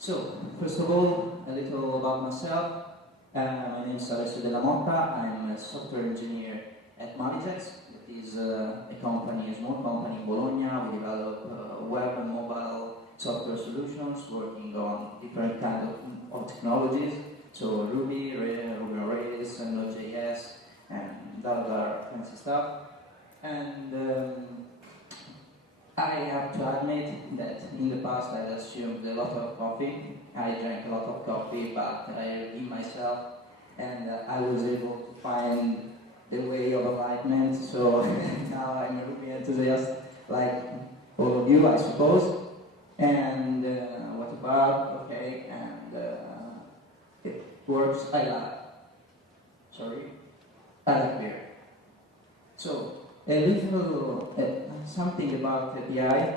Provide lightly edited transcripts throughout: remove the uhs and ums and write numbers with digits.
So, first of all, a little about myself. My name is Alessio Della Motta. I'm a software engineer at Mavitex. It is a company, a small company in Bologna. We develop web and mobile software solutions working on different kinds of technologies. So Ruby, Ruby on Rails, and Node.js, and other fancy stuff. And I have to admit that in the past I consumed a lot of coffee. I drank a lot of coffee, but I redeemed myself, and I was able to find the way of enlightenment. So now I'm a Ruby enthusiast, like all of you, I suppose. And what about? Okay, and it works. I like beer. So a little something about API.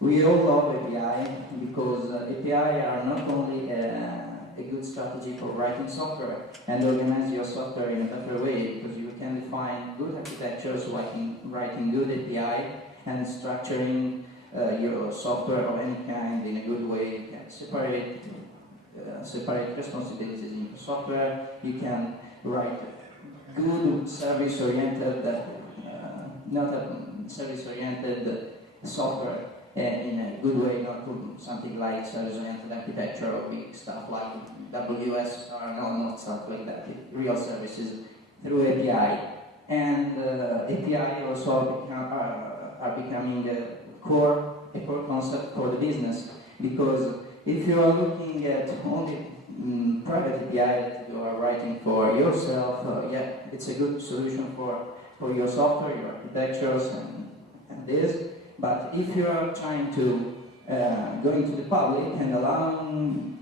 We all love API because API are not only a good strategy for writing software and organize your software in a better way, because you can define good architectures like writing good API and structuring your software of any kind in a good way. You can separate responsibilities in your software. You can write good service-oriented not a service-oriented software in a good way, not something like service-oriented architecture or big stuff like WS or not stuff like that. Real services through API. And API also are becoming a core concept for the business, because if you are looking at only private API that you are writing for yourself, yeah, it's a good solution for your software, your architectures, and this. But if you are trying to go into the public and allow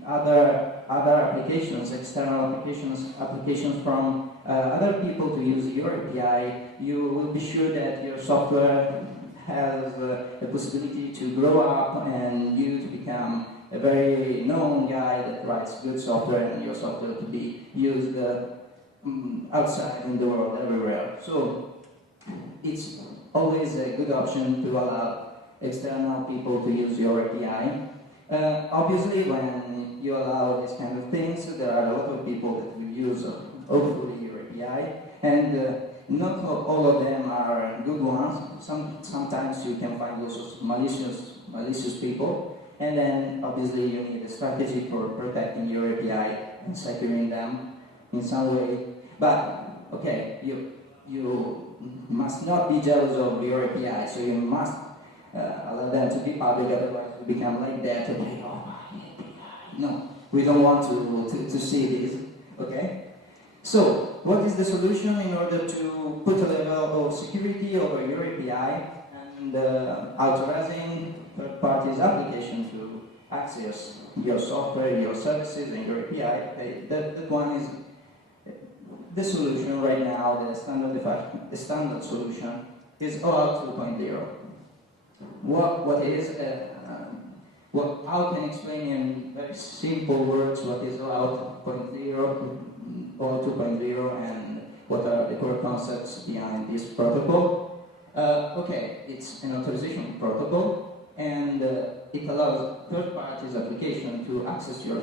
other applications, external applications from other people to use your API, you will be sure that your software has the possibility to grow up and you to become a very known guy that writes good software, and your software to be used outside in the world, everywhere. So it's always a good option to allow external people to use your API. Obviously, when you allow these kind of things, there are a lot of people that will use, hopefully, your API, and not all of them are good ones. Sometimes you can find also malicious people, and then obviously you need a strategy for protecting your API and securing them in some way. But okay, you must not be jealous of your API, so you must allow them to be public, otherwise you become like that. Okay, oh, my API. No, we don't want to see this. Okay. So, what is the solution in order to put a level of security over your API and authorizing third parties' application to access your software, your services, and your API? That one is the solution right now. The standard solution is Oauth 2.0. What is how can I explain in very simple words what is Oauth 2.0 or 2.0 and what are the core concepts behind this protocol? Okay, it's an authorization protocol, and it allows third parties application to access your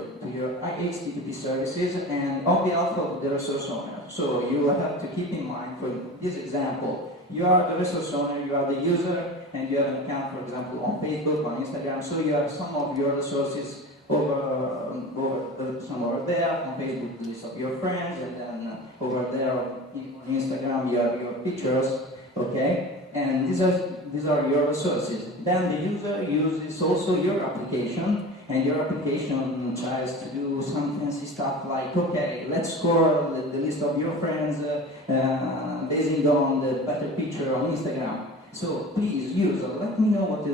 HTTP services and on behalf of the resource owner. So you have to keep in mind, for this example, you are the resource owner, you are the user, and you have an account, for example, on Facebook, on Instagram, so you have some of your resources some over there. On Facebook, the list of your friends, and then over there on Instagram, you have your pictures, okay? And these are your resources. Then the user uses also your application, and your application tries to do some fancy stuff like, okay, let's score the list of your friends based on the better picture on Instagram. So please, user, let me know what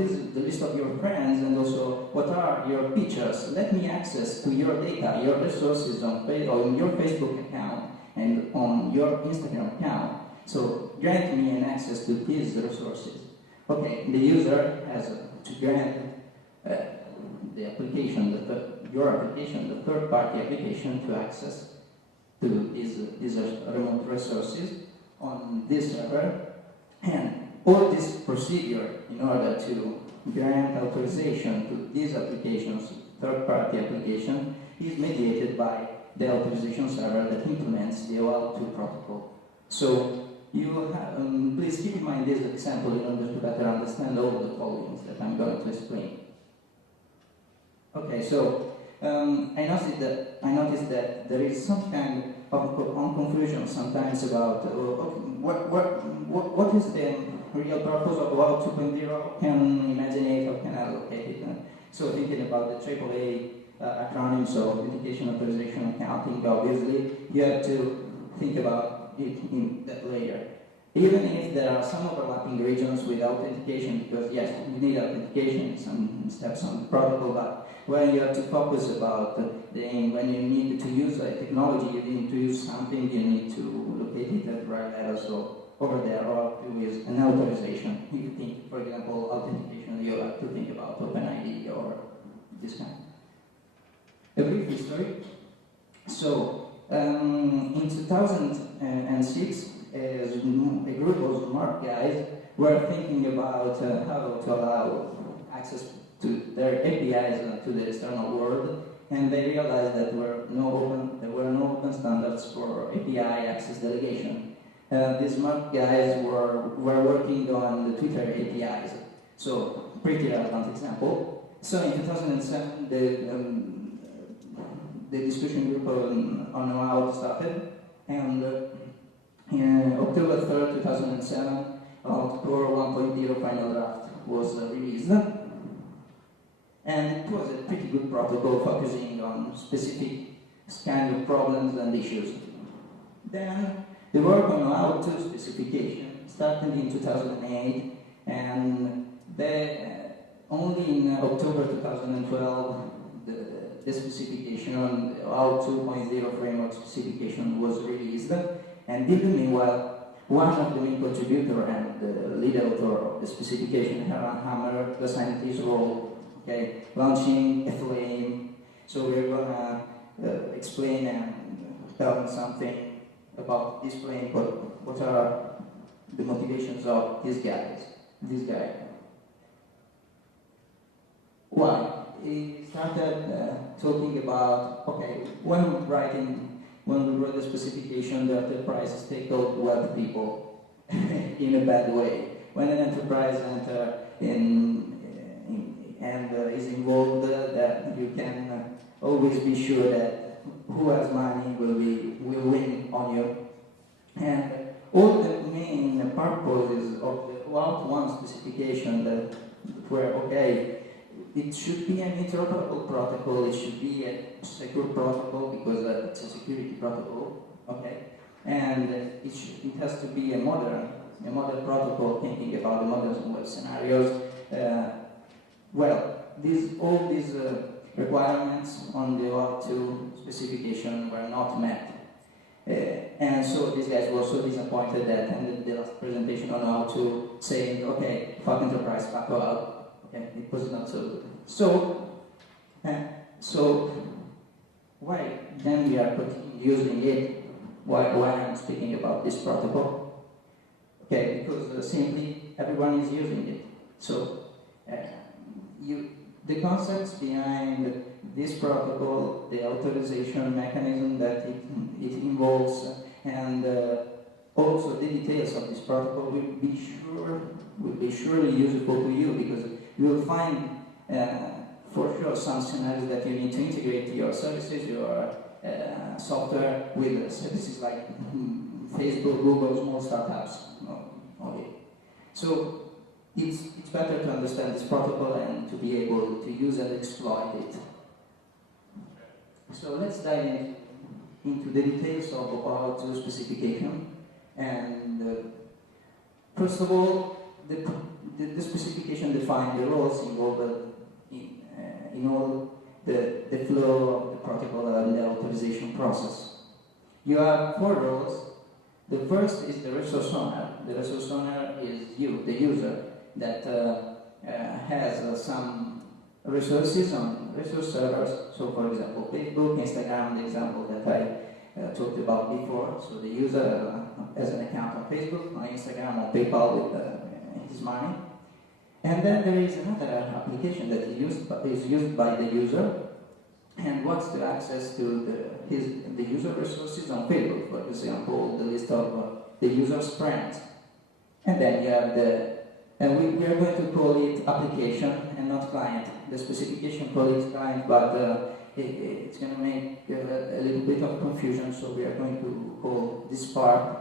is the list of your friends, and also what are your pictures. Let me access to your data, your resources on your Facebook account and on your Instagram account. So grant me an access to these resources. Okay, the user has to grant the application, your application, the third-party application, to access to these remote resources on this server. And all this procedure, in order to grant authorization to these applications, third-party application, is mediated by the authorization server that implements the Oauth 2 protocol. So you have, please keep in mind this example in order to better understand all the followings that I'm going to explain. Okay, so I noticed that there is some kind of confusion sometimes about what is the real purpose of Oauth 2.0? Can imagine it or can allocate it? So thinking about the AAA acronym, so authentication, authorization, accounting, obviously you have to think about it in that layer. Even if there are some overlapping regions with authentication, because yes, you need authentication in some steps on the protocol, but when you have to focus about when you need to use a technology, you need to use something, you need to locate it at the right level. So over there, or with an authorization. If you think, for example, authentication, you have to think about OpenID or this kind. A brief history. So in 2006, a group of smart guys were thinking about how to allow access to their APIs to the external world, and they realized that there were no open standards for API access delegation. These smart guys were working on the Twitter APIs, so pretty relevant example. So in 2007, the discussion group on Oauth started, and in October 3rd, 2007, Oauth Core 1.0 final draft was released. And it was a pretty good protocol focusing on specific kind of problems and issues. Then the work on Oauth 2 specification started in 2008, and only in October 2012 the specification on Oauth 2.0 framework specification was released. And in the meanwhile, one of the main contributors and the lead author of the specification, Herman Hammer, assigned his role, okay, launching a flame. So we're gonna explain and tell them something about this flame, but what are the motivations of this guy. Why? He started talking about, okay, when we wrote the specification, the enterprise tackled web people in a bad way. When an enterprise enters and is involved, that you can always be sure that who has money will win on you. And all the main purposes of the Oauth 1 specification that were okay. It should be an interoperable protocol, it should be a secure protocol because it's a security protocol, okay? And it has to be a modern protocol thinking about the modern web scenarios. All these requirements on the Oauth 2 specification were not met. And so these guys were so disappointed that ended the last presentation on Oauth 2 saying, okay, fuck enterprise, fuck Oauth. Okay, it was not so good. So why then we are using it? Why I'm speaking about this protocol? Okay, because simply everyone is using it. So the concepts behind this protocol, the authorization mechanism that it involves, and also the details of this protocol will be surely useful to you, because you will find for sure some scenarios that you need to integrate your services, your software with services like Facebook, Google, small startups. Okay. So it's better to understand this protocol and to be able to use and exploit it. So let's dive into the details of Oauth 2 specification. And first of all, the specification defines the roles involved in all the flow of the protocol and the authorization process. You have 4 roles. The first is the resource owner. The resource owner is you, the user, that has some resources on resource servers. So for example, Facebook, Instagram, the example that I talked about before. So the user has an account on Facebook, on Instagram, on PayPal with his money. And then there is another application that is used by the user and wants to access to the user resources on Facebook, for example, the list of the user's friends. And then you have and we are going to call it application and not client. The specification calls it client, but it's going to make a little bit of confusion, so we are going to call this part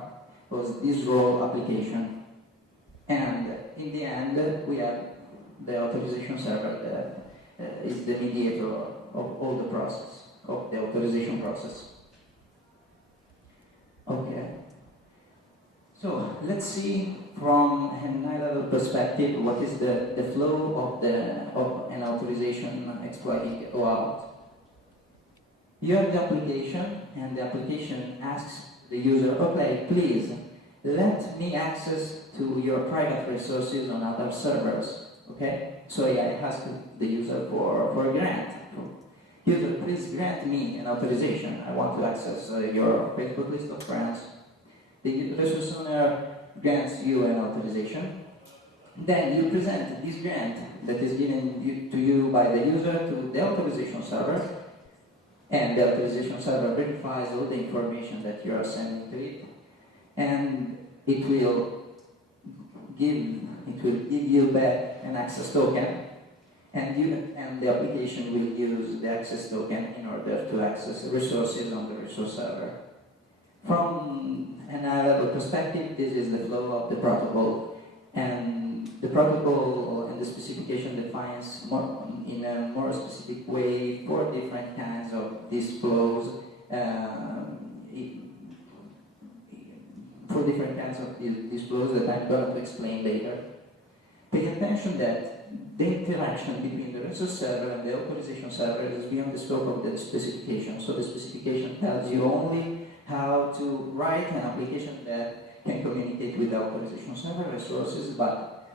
was this row application. And in the end, we have the authorization server that is the mediator of all the process, of the authorization process. Okay. So let's see from an high-level perspective what is the flow of an authorization exploiting Oauth. You have the application, and the application asks the user, okay, please let me access to your private resources on other servers. Okay? So yeah, it asks the user for a grant. User, please grant me an authorization. I want to access your Facebook list of friends. The resource owner grants you an authorization. Then you present this grant that is given to you by the user to the authorization server, and the authorization server verifies all the information that you are sending to it, and it will give you back an access token, and the application will use the access token in order to access resources on the resource server. From an high-level perspective, this is the flow of the protocol, and the protocol and the specification defines in a more specific way 4 different kinds of these flows, 4 different kinds of these flows that I'm going to explain later. Pay attention that the interaction between the resource server and the authorization server is beyond the scope of the specification. So the specification tells you only how to write an application that can communicate with the authorization server resources, but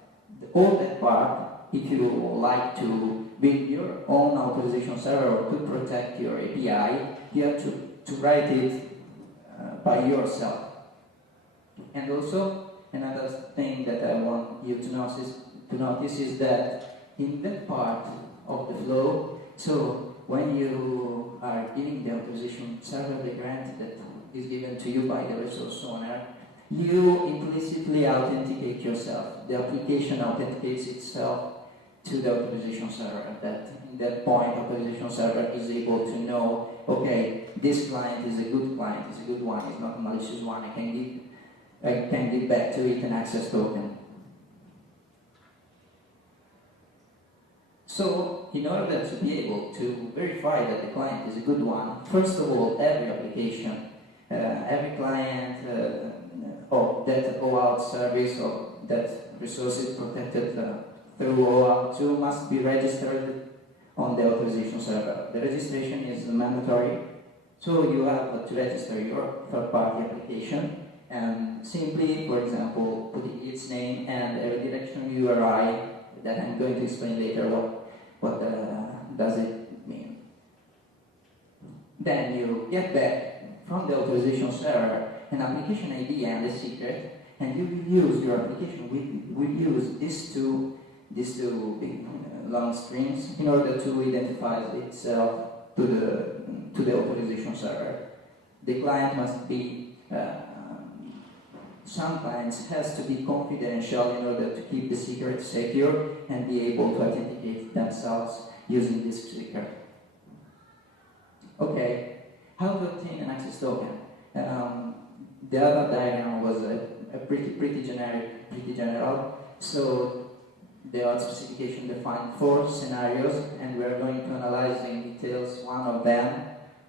all that part, if you like to build your own authorization server or to protect your API, you have to write it by yourself. And also, another thing that I want you to notice is that in that part of the flow, so when you are giving the authorization server the grant that is given to you by the resource owner, you implicitly authenticate yourself. The application authenticates itself to the authorization server. That in that point, authorization server is able to know, okay, this client is a good client, is a good one, it's not a malicious one. I can give back to it an access token. So, in order to be able to verify that the client is a good one, first of all, every application, every client of that Oauth service or that resource is protected through Oauth 2 must be registered on the authorization server. The registration is mandatory, so you have to register your third-party application and simply, for example, putting its name and a redirection URI that I'm going to explain later what does it mean. Then you get back from the authorization server an application ID and a secret, and you will use your application will use these two big long strings in order to identify itself to the authorization server. The client must be some clients has to be confidential in order to keep the secret secure and be able to authenticate themselves using this secret. Okay, how to obtain an access token? The other diagram was a pretty general. So the Oauth specification defined 4 scenarios, and we are going to analyze in details one of them.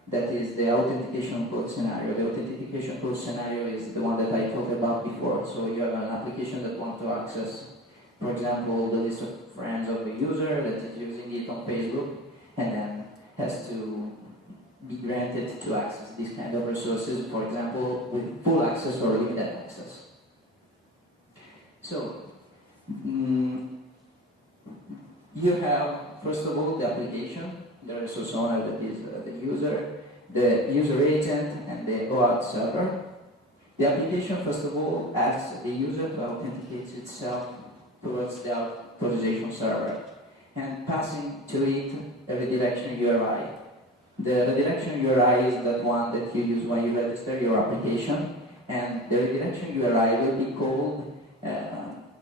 That is the authentication code scenario. The authentication code scenario is the one that I talked about before. So you have an application that wants to access, for example, the list of friends of a user that is using it on Facebook, and then has to be granted to access these kind of resources, for example, with full access or limited access. So, you have, first of all, the application, the resource owner that is the user agent, and the Oauth server. The application, first of all, asks the user to authenticate itself towards the authorization server and passing to it a redirection URI. The redirection URI is that one that you use when you register your application, and the redirection URI will be called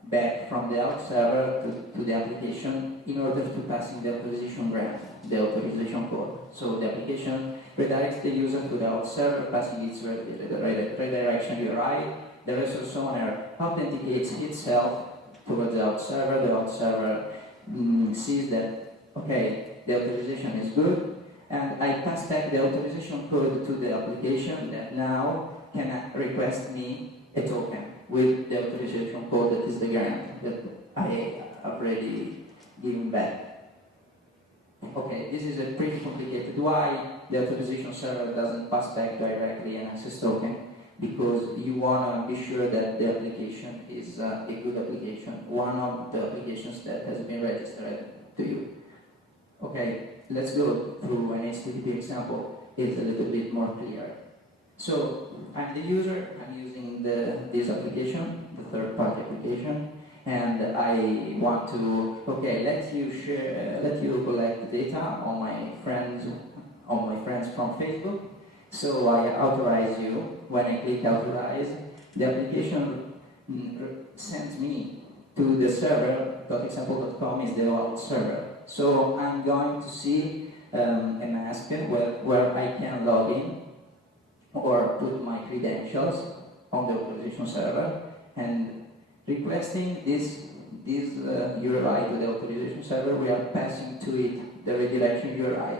back from the Oauth server to the application in order to passing the authorization grant, the authorization code. So the application redirects the user to the Oauth server, passing its redirection URI. The resource owner authenticates itself towards the Oauth server. The Oauth server sees that, okay, the authorization is good, and I pass back the authorization code to the application that now can request me a token with the authorization code that is the grant that I already given back. Okay, this is a pretty complicated. Why the authorization server doesn't pass back directly an access token? Because you want to be sure that the application is a good application, one of the applications that has been registered to you. Okay, let's go through an HTTP example. It's a little bit more clear. So I'm the user, I'm using this application, the third-party application, and I want to, okay, let you collect data on my friends from Facebook. So I authorize you. When I click authorize, the application sends me to the server. .example.com is the Oauth server. So I'm going to see a mask where I can log in or put my credentials on the authorization server, and requesting this URI to the authorization server, we are passing to it the redirection URI.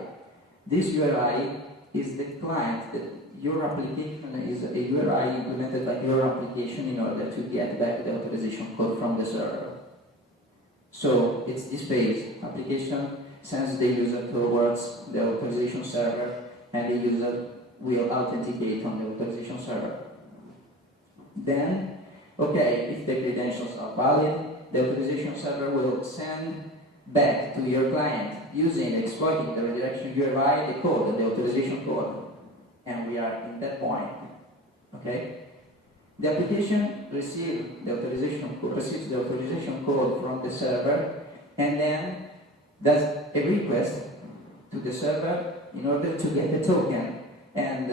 This URI is the client that your application is a URI implemented by your application in order to get back the authorization code from the server. So it's this phase. Application sends the user towards the authorization server, and the user will authenticate on the authorization server. Then, okay, if the credentials are valid, the authorization server will send back to your client exploiting the redirection URI, the code, the authorization code. And we are in that point. Okay? The application receives the authorization code from the server, and then does a request to the server in order to get a token. And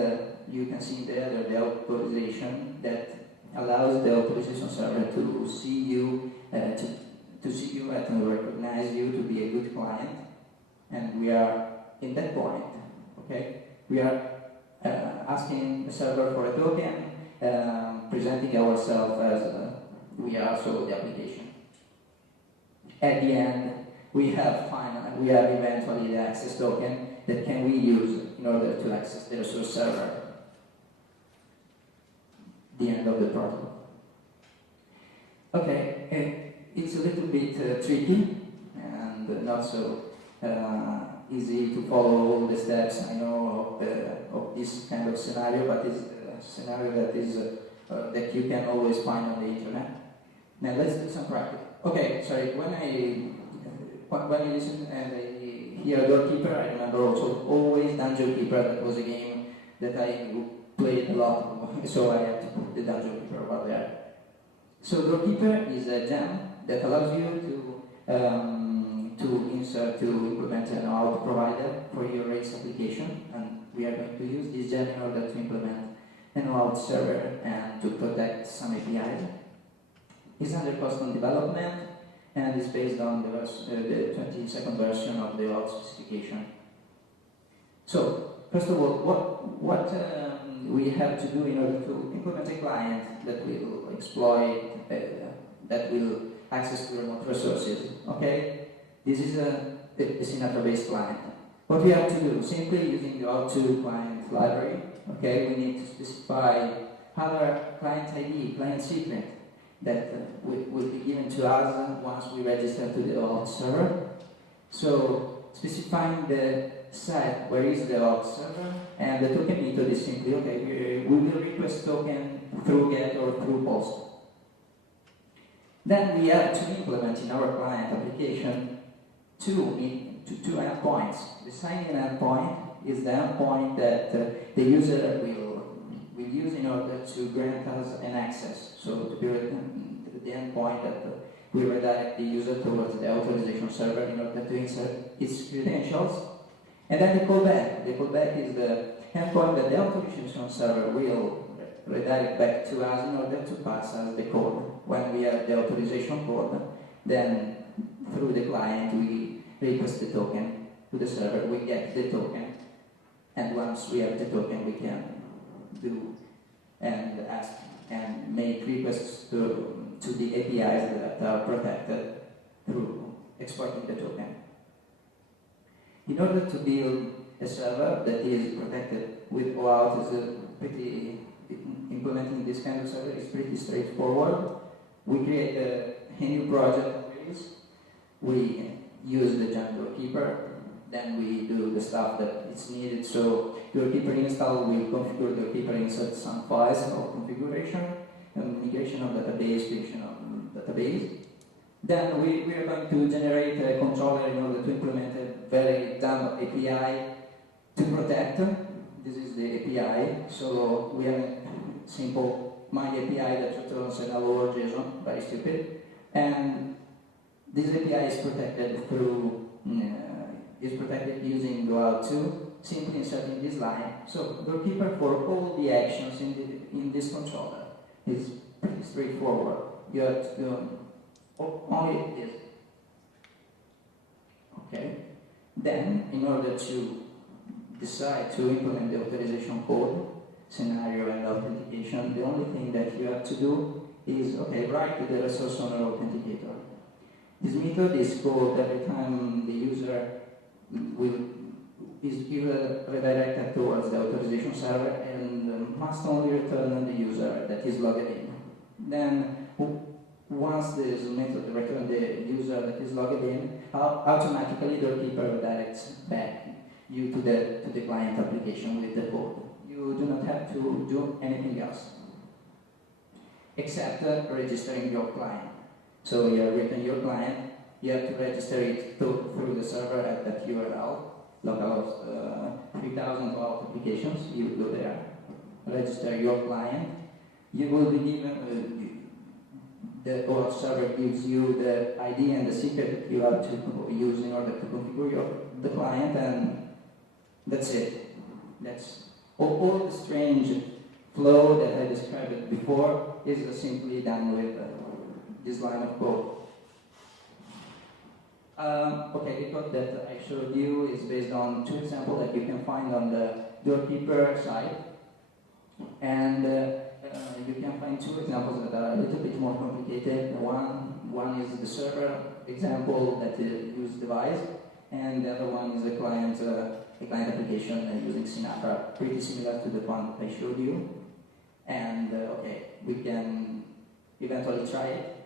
you can see there the authorization that allows the authorization server to see you, to see you and to recognize you to be a good client. And we are in that point. Okay, we are asking the server for a token, presenting ourselves as we are also the application. At the end, we have eventually the access token that can we use in order to access the resource server. The end of the protocol. Okay, it's a little bit tricky and not so easy to follow all the steps. I know of this kind of scenario, but it's a scenario that is that you can always find on the internet. Now let's do some practice. Okay, sorry. When I listen and I hear Doorkeeper, I remember also always Dungeon Keeper. That was a game that I played a lot, so I had to put the Dungeon Keeper over there. So Doorkeeper is a gem that allows you to implement an Oauth provider for your race application, and we are going to use this gem in order to implement an Oauth server and to protect some APIs. It's under constant development and is based on the 22nd version of the Oauth specification. So, first of all, what we have to do in order to implement a client that will exploit, that will access to remote resources, okay? This is a Sinatra-based client. What we have to do, simply using the Oauth client library, okay, we need to specify other client ID, client secret, that will be given to us once we register to the Oauth server. So, specifying the site where is the Oauth server, and the token method is simply, okay, we will request token through GET or through POST. Then we have to implement in our client application two endpoints. The sign-in endpoint is the endpoint that the user will use in order to grant us an access. So to be the endpoint that we redirect the user towards the authorization server in order to insert its credentials. And then the callback. The callback is the endpoint that the authorization server will redirect back to us in order to pass us the code. When we have the authorization code, then through the client we request the token to the server, we get the token, and once we have the token we can do and ask and make requests to the APIs that are protected through exporting the token. In order to build a server that is protected with Oauth, implementing this kind of server is pretty straightforward. We create a new project on Rails. We use the Django doorkeeper. Then we do the stuff that is needed. So doorkeeper install, we configure doorkeeper, insert some files of configuration, and migration of database, creation of database. Then we are going to generate a controller in order to implement a very dumb API to protect. This is the API. So we have a simple my API that returns an hello or JSON, very stupid. And this API is protected through using Oauth 2, simply inserting this line. So doorkeeper for all the actions in this controller is pretty straightforward. You have to do only this. Okay. Then, in order to decide to implement the authorization code, scenario and authentication, the only thing that you have to do is, write the resource owner authenticator. This method is called every time the user is redirected towards the authorization server and must only return the user that is logged in. Then, once this method returns the user that is logged in, automatically the doorkeeper redirects back you to the client application with the code. You do not have to do anything else except registering your client. So you have written your client, you have to register it through the server at that URL, localhost 3000 Oauth applications. You go there, register your client. You will be given the Oauth server gives you the ID and the secret that you have to use in order to configure the client, and that's it. That's all the strange flow that I described before is simply done with this line of code. The code that I showed you is based on two examples that you can find on the doorkeeper side, and you can find two examples that are a little bit more complicated. One is the server example that uses device, and the other one is a client application using Sinatra, pretty similar to the one I showed you. And we can eventually try it.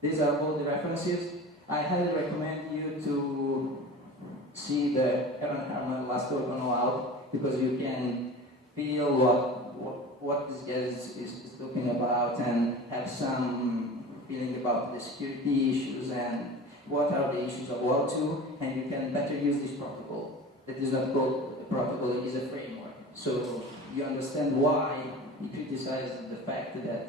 These are all the references. I highly recommend you to see the Evan Herman last talk on Oauth, because you can feel what this guy is talking about and have some feeling about the security issues and what are the issues of Oauth 2, and you can better use this protocol. That is not called a protocol, it is a framework. So you understand why he criticizes the fact that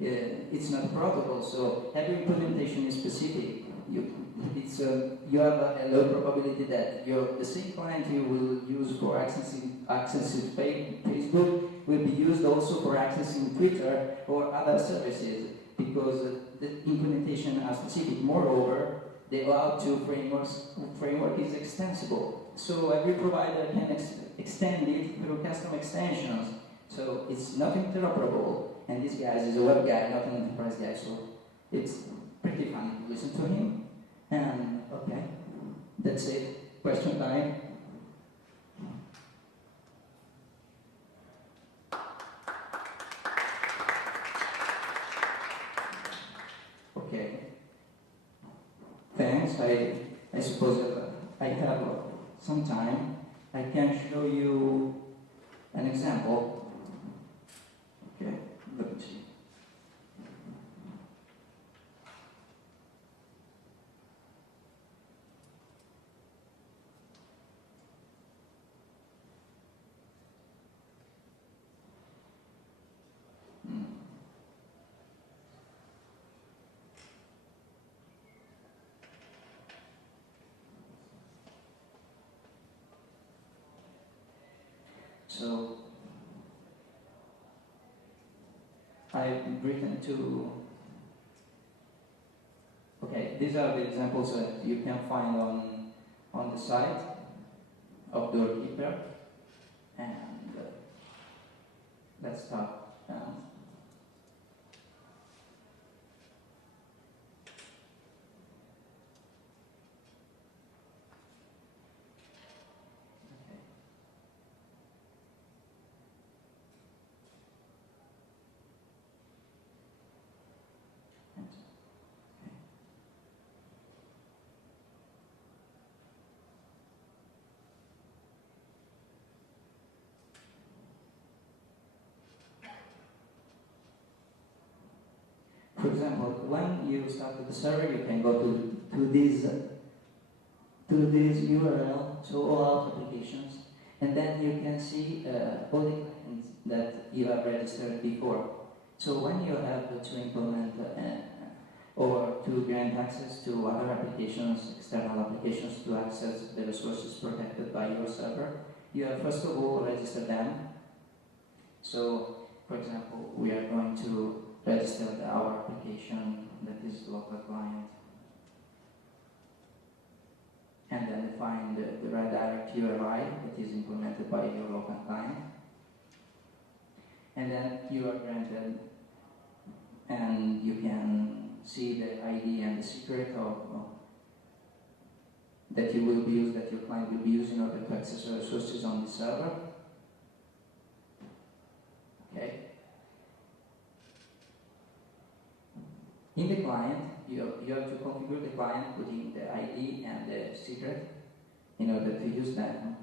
it's not a protocol. So every implementation is specific. You have a low probability that the same client you will use for accessing Facebook will be used also for accessing Twitter or other services, because the implementation are specific. Moreover, the Oauth 2 framework is extensible, so every provider can extend it through custom extensions. So it's not interoperable, and this guy is a web guy, not an enterprise guy, so it's pretty funny to listen to him. And that's it. Question time. Okay. Thanks. I suppose that I have some time. I can show you an example. Okay, let me see. So I've written to, okay, these are the examples that you can find on the site of Doorkeeper, and let's start. For example, when you start the server, you can go to this URL, so Oauth applications, and then you can see all the clients that you have registered before. So when you have to implement or to grant access to other applications, external applications, to access the resources protected by your server, you have first of all register them. So, for example, we are going to register our application that is local client, and then define the redirect URI that is implemented by your local client, and then you are granted, and you can see the ID and the secret of that you will be used, that your client will be using in order to access the resources on the server. Okay. In the client, you have to configure the client putting the ID and the secret in order to use them.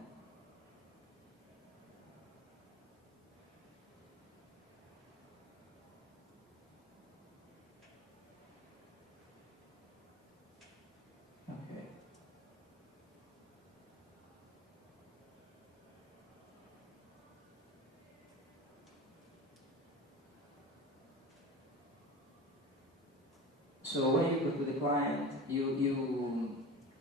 Okay. So when you go to the client,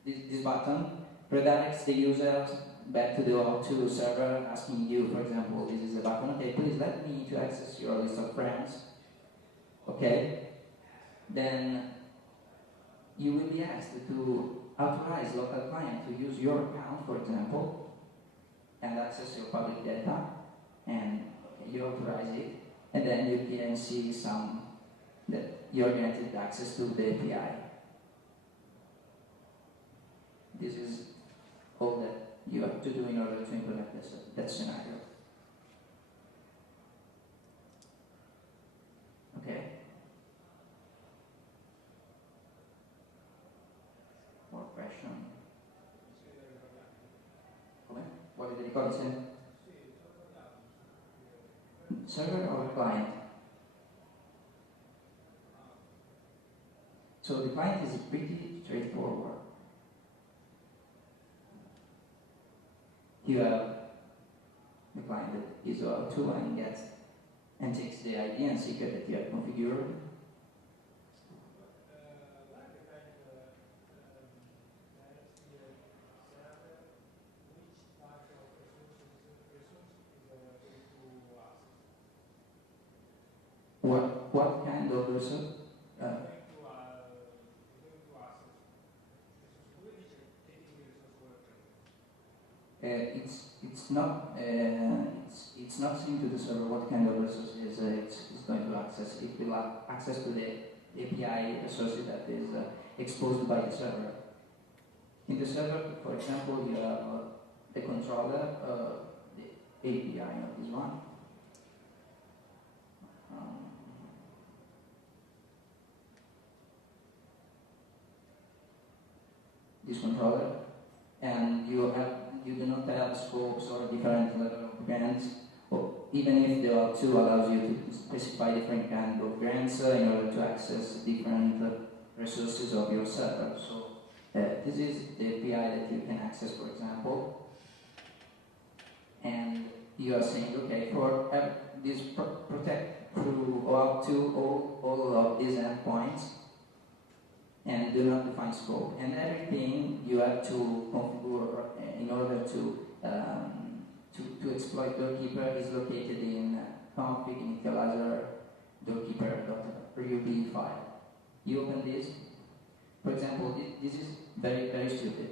this button redirects the user back to the Oauth server, asking you, for example, this is the button, okay, please let me to access your list of friends. Okay, then you will be asked to authorize local client to use your account, for example, and access your public data, and you authorize it, and then you can see some that you're granted access to the API. This is all that you have to do in order to implement that scenario. Okay? More question? Come? What did the record say? Server or client? So the client is pretty straightforward. You have the client that is Oauth and gets and takes the ID and secret that you have configured. What kind of resource? It's not seen to the server what kind of resources it's going to access. It will have access to the API resources that is exposed by the server. In the server, for example, you have the controller, the API, not this one. This controller, and you do not have scopes or different level of grants, or even if the Oauth allows you to specify different kind of grants in order to access different resources of your server. So this is the API that you can access, for example, and you are saying, okay, for this protect through Oauth all of these endpoints, and do not define scope. And everything you have to configure in order to exploit doorkeeper is located in config initializer doorkeeper.ruby file. You open this. For example, this is very stupid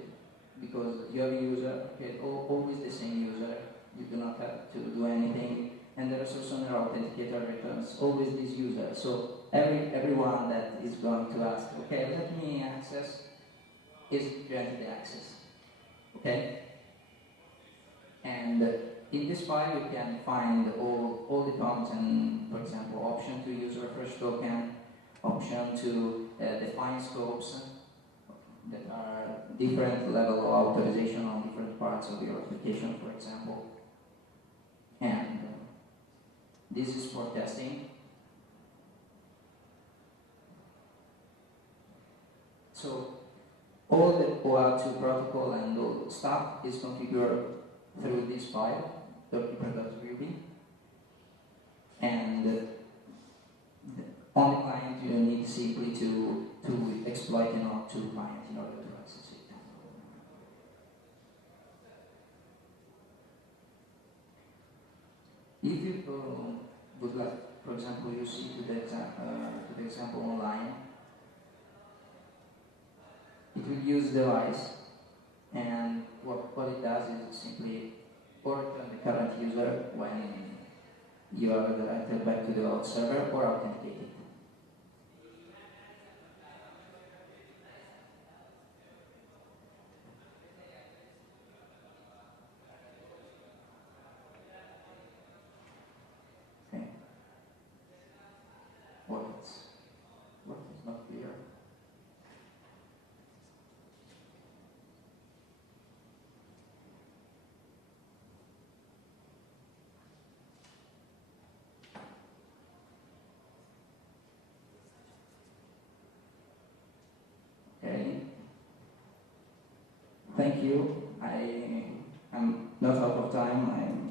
because you have a user, okay, always the same user. You do not have to do anything, and the resource owner authenticator returns always this user. So everyone that is going to ask, okay, let me access, is granted the access. Okay? And in this file you can find all the commands and, for example, option to use refresh token, option to define scopes that are different level of authorization on different parts of your application, for example. And this is for testing. So all the Oauth protocol and all the stuff is configured through this file, doorkeeper.ruby. And on the client, you need simply to exploit an Oauth client in order to access it. If you would like, for example, you see to the example online, it will use device, and what it does is simply return the current user when you are redirected back to the Oauth server or authenticate it. Okay. What is not clear? Okay. Thank you. I'm not out of time.